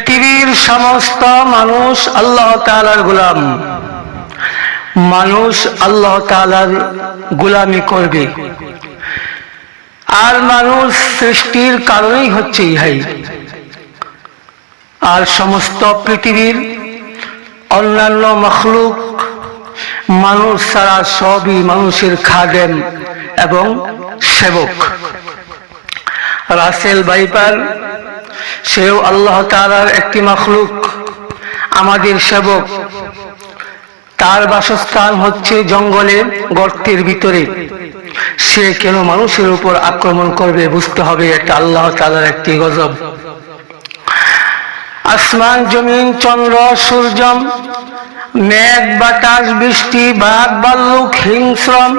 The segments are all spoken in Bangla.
পৃথিবীর সমস্ত মানুষ আল্লাহ তালার গোলাম। মানুষ আল্লাহ তালার গোলামি করবে। আর মানুষ সৃষ্টির কারণেই হচ্ছে ইহাই। আর সমস্ত পৃথিবীর অন্যান্য মখলুক মানুষ ছাড়া সবই মানুষের খাদেম এবং সেবক। রাসেল বাইপার সেও আল্লাহ তালার একটি মখলুক, আমাদের সেবক। তার বাসস্থান হচ্ছে জঙ্গলে গর্তের ভিতরে। সে কেন মানুষের উপর আক্রমণ করবে বুঝতে হবে, এটা আল্লাহ তালার একটি গজব। আসমান, জমিন, চন্দ্র, সূর্যম, মেঘ, বাতাস, বৃষ্টি, বাঘ বাল্লুক হিংস্রম,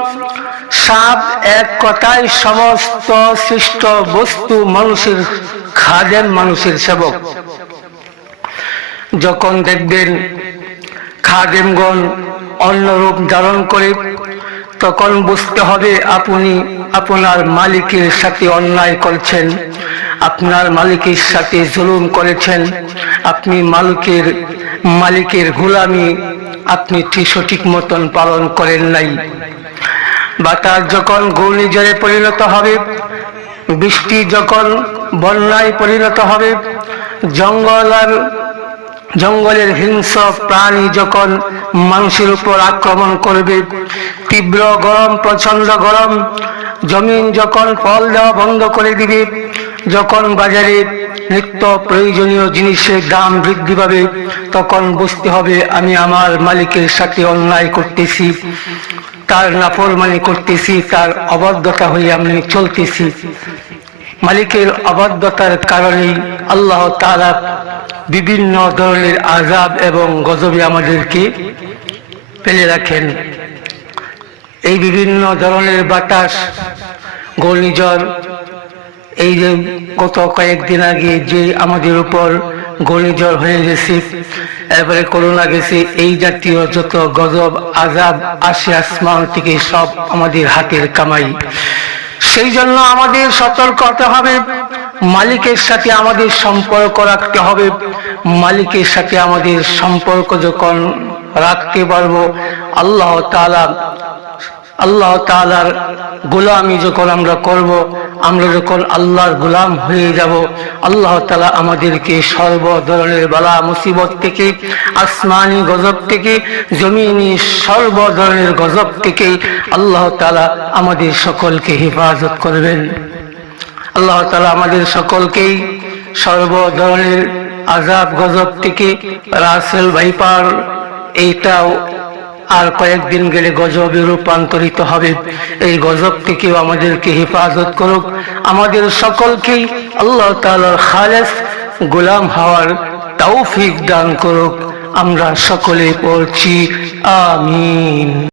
সাপ এক কথায় সমস্ত সৃষ্ট বস্তু মানুষের খাদেন মানুষের সেবক। যখন দেখবেন খাদেমগণ অন্য রূপ ধারণ করে, তখন বুঝতে হবে আপনি আপনার মালিকের সাথে অন্যায় করছেন, আপনার মালিকের সাথে জুলুম করেছেন, আপনি মালিকের মালিকের গোলামি আপনি ঠিক সঠিক মতন পালন করেন নাই। বাতাস যখন ঘূর্ণিঝড়ে পরিণত হবে বৃষ্টি যখন বন্যায় পরিণত হবে জঙ্গল আর জঙ্গলের হিংস্র প্রাণী যখন মানুষের উপর আক্রমণ করবে, তীব্র গরম প্রচণ্ড গরম, জমিন যখন ফল দেওয়া বন্ধ করে দিবে, যখন বাজারে নিত্য প্রয়োজনীয় জিনিসের দাম বৃদ্ধি পাবে, তখন বুঝতে হবে আমি আমার মালিকের সাথে অন্যায় করতেছি। তার নাফরমানি করতেছি, তার অবাধ্যতা হয়ে আমি চলতেছি। মালিকের অবাধ্যতার কারণেই আল্লাহ তারা বিভিন্ন ধরনের আজাব এবং গজবে আমাদেরকে ফেলে রাখেন। এই বিভিন্ন ধরনের বাতাস, ঘূর্ণিঝড়, এই যে গত কয়েকদিন আগে যে আমাদের উপর ঘূর্ণিঝড় হয়ে গেছে। এরপরে করোনা গেছে, এই জাতীয় যত গজব, আজাব, আসে আসমান থেকে সব আমাদের হাতের কামাই। সেই জন্য আমাদের সতর্ক হতে হবে। মালিকের সাথে আমাদের সম্পর্ক রাখতে হবে। মালিকের সাথে আমাদের সম্পর্ক যখন রাখতে পারব, আল্লাহ তালা আল্লাহ তালার গোলামি যখন আমরা করব, আমরা যখন আল্লাহর গোলাম হয়ে যাব, আল্লাহ তালা আমাদেরকে সর্ব ধরনের বালা, মুসিবত থেকে, আসমানি গজব থেকে, জমিনি সর্ব ধরনের গজব থেকে আল্লাহ তালা আমাদের সকলকে হেফাজত করবেন। আল্লাহ তালা আমাদের সকলকেই সর্ব ধরনের আজাব গজব থেকে রাসেল ভাইপার, এইটাও আর কয়েকদিন গেলে গজবে রূপান্তরিত হবে। এই গজব থেকেও আমাদেরকে হেফাজত করুক। আমাদের সকলকেই আল্লাহ তালার খালেস গোলাম হওয়ার তৌফিক দান করুক। আমরা সকলে পড়ছি, আমিন।